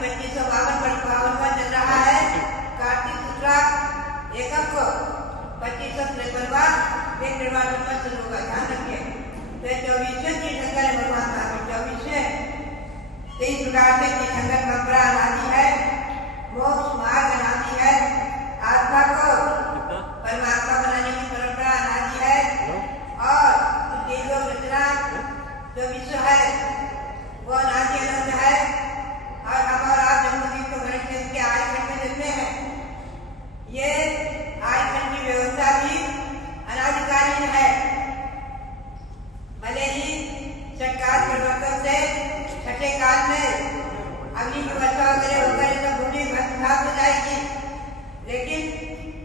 2552 चल रहा है। कार्तिक शुक्ला एकम को 2553 एक निर्वाण संवत शुरू होगा, ध्यान रखिए। तो 24वें तीर्थंकर है भगवान का, 24वें। तो इस प्रकार से तीर्थंकर परंपरा अनादि है, मोक्ष मार्ग अनादि है, आत्मा को परमात्मा बनाने की परंपरा अनादि है। और देवलोक रचना जो विश्व है वो अनादि अनंत है। और हम और आप जम्मूद्वीप को गणेश देव के आयखंड में जन्मे हैं। ये आयखंड की व्यवस्था भी अनादिकालीन है। भले ही षटकाल परिवर्तन से छठे काल में अग्नि की वर्षा वगैरह होकर ये सब भूमि भस्मात हो जाएगी, लेकिन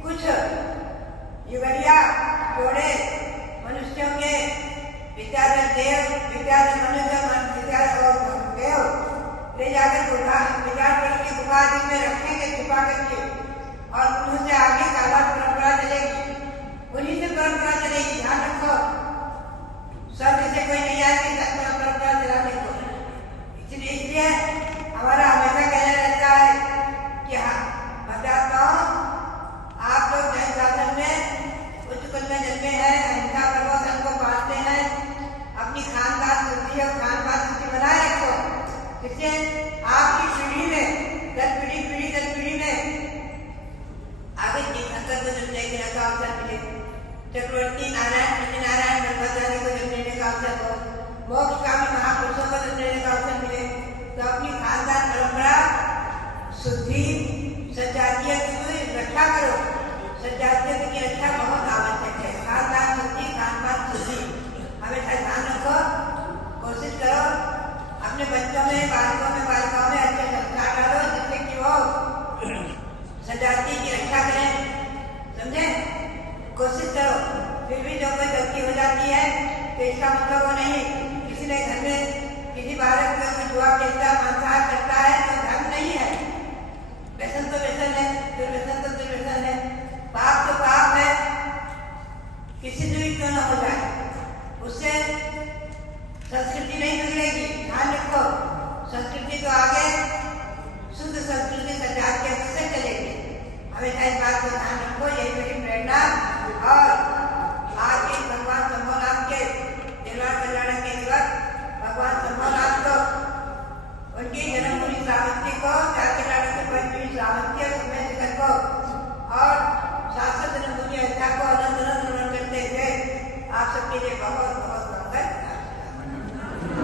कुछ युगलिया जोड़े मनुष्यों के विद्याधर देव, विद्याधर मनुष्य, विद्याधर देव ले जाकर विद्याधर की गुफा आदि में रखेंगे छुपा करके, और उनसे आगे काला परंपरा चलेगी, उन्हीं से परंपरा चलेगी। ध्यान रखो, स्वर्ग से कोई नहीं आएगी परंपरा चलाने को। इसलिए हमारा हमेशा कहना रहता है कि अध्यात्माओं आप लोग जैन शासन में उच्च कुल में जन्मे हैं, अहिंसा प्रबोधन को पालते हैं, अपनी खानदान शुद्धि और खानपान शुद्धि बनाए रखो, जिससे आपकी पीढ़ी में दस पीढ़ी में आगे तीर्थंकर को जन्म लेने का अवसर मिले, चक्रवर्ती नारायण सत्यनारायण ब्रह्मचारी को जन्म लेने का अवसर हो, मोक्षकामी महापुरुषों को जन्म लेने का अवसर मिले। तो अपनी खानदान परंपरा शुद्धि